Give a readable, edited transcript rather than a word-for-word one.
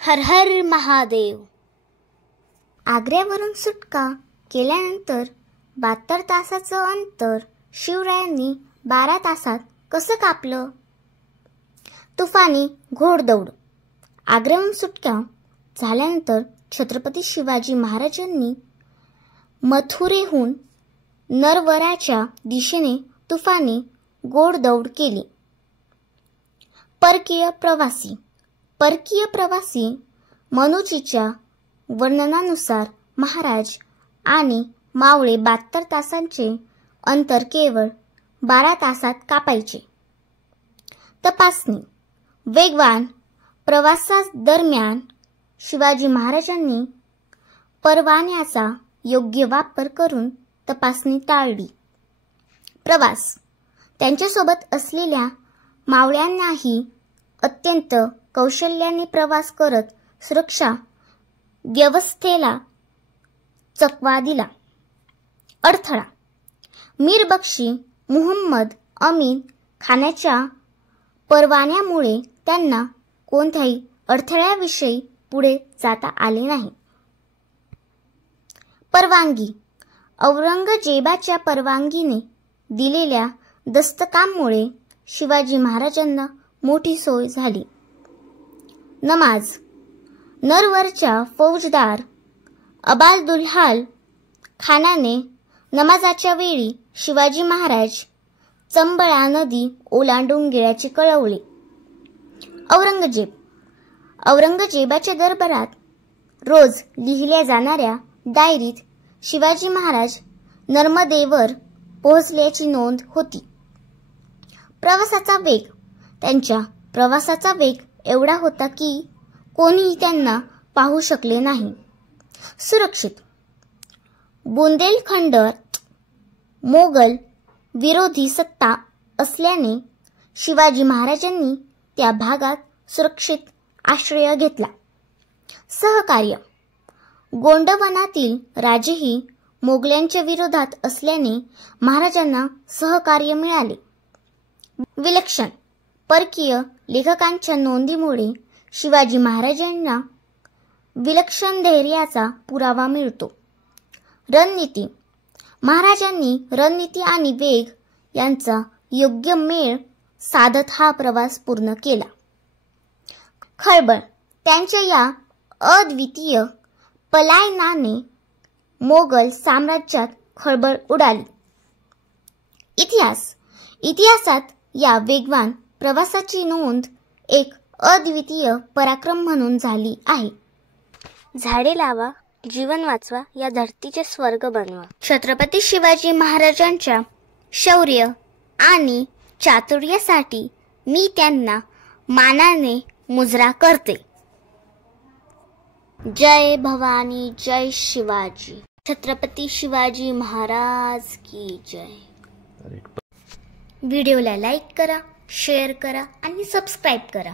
हर हर महादेव। आग्र्यावरून सुटका केल्यानंतर 72 तासाचं अंतर शिवरायांनी 12 तासात कसं कापलं? तुफानी घोडदौड। आग्र्याहून सुटका झाल्यानंतर छत्रपती शिवाजी महाराजांनी मथुरेहून नरवराच्या दिशेने तुफानी घोडदौड केली। परकीय प्रवासी मनुजीच्या वर्णनानुसार महाराज आणि मावळे 72 तासांचे अंतर केवळ 12 तासात कापायचे। तपासणी। वेगवान प्रवासादरम्यान शिवाजी महाराजांनी परवान्याचा योग्य वापर करून तपासणी टाळली। प्रवास। त्यांच्यासोबत असलेल्या मावळ्यांनाही अत्यंत कौशल्याने प्रवास करत सुरक्षा व्यवस्थेला चकवा दिला। अडथळा। मीर बक्षी मुहम्मद अमीन खानाच्या परवान्यामुळे त्यांना कोणत्याही अडथळ्याविषयी पुढे जाता आले नाही। परवानगी। औरंगजेबाच्या परवानगीने दिलेल्या दस्तकामुळे शिवाजी महाराजांना मोठी सोय झाली। नमाज। नरवरच्या फौजदार अबादुल्लाह खानाने नमाजाच्या वेळी शिवाजी महाराज चंबळा नदी ओलांडून गेल्याचे कळवले। औरंगजेबाच्या दरबारात रोज लिहिल्या जाणाऱ्या डायरीत शिवाजी महाराज नर्मदेवर पोहोचल्याची नोंद होती। प्रवासाचा वेग। त्यांच्या प्रवासाचा वेग एवढा होता की कोणीही त्यांना पाहू शकले नाही। सुरक्षित। बुंदेलखंडात मोगल विरोधी सत्ता असल्याने शिवाजी महाराजांनी त्या भागात सुरक्षित आश्रय घेतला। सहकार्य। गोंडवनातील राजेही मोगलांच्या विरोधात असल्याने महाराजांना सहकार्य मिळाले। विलक्षण। परकीय लेखकांच्या नोंदीमुळे शिवाजी महाराजांना विलक्षण धैर्याचा पुरावा मिळतो। रणनीती। महाराजांनी रणनीती आणि वेग यांचा योग्य मेळ साधत हा प्रवास पूर्ण केला। खळबळ। त्यांच्या या अद्वितीय पलायनाने मोगल साम्राज्यात खळबळ उडाली। इतिहासात या वेगवान प्रवासाची नोंद एक अद्वितीय पराक्रम म्हणून झाली आहे। झाडे लावा, जीवन वाचवा, या धरतीचे स्वर्ग बनवा। छत्रपती शिवाजी महाराजांच्या शौर्य आणि चातुर्यासाठी मी त्यांना मानाने मुजरा करते। जय भवानी, जय शिवाजी। छत्रपती शिवाजी महाराज की जय। व्हिडिओला लाईक करा, शेअर करा आणि सबस्क्राईब करा।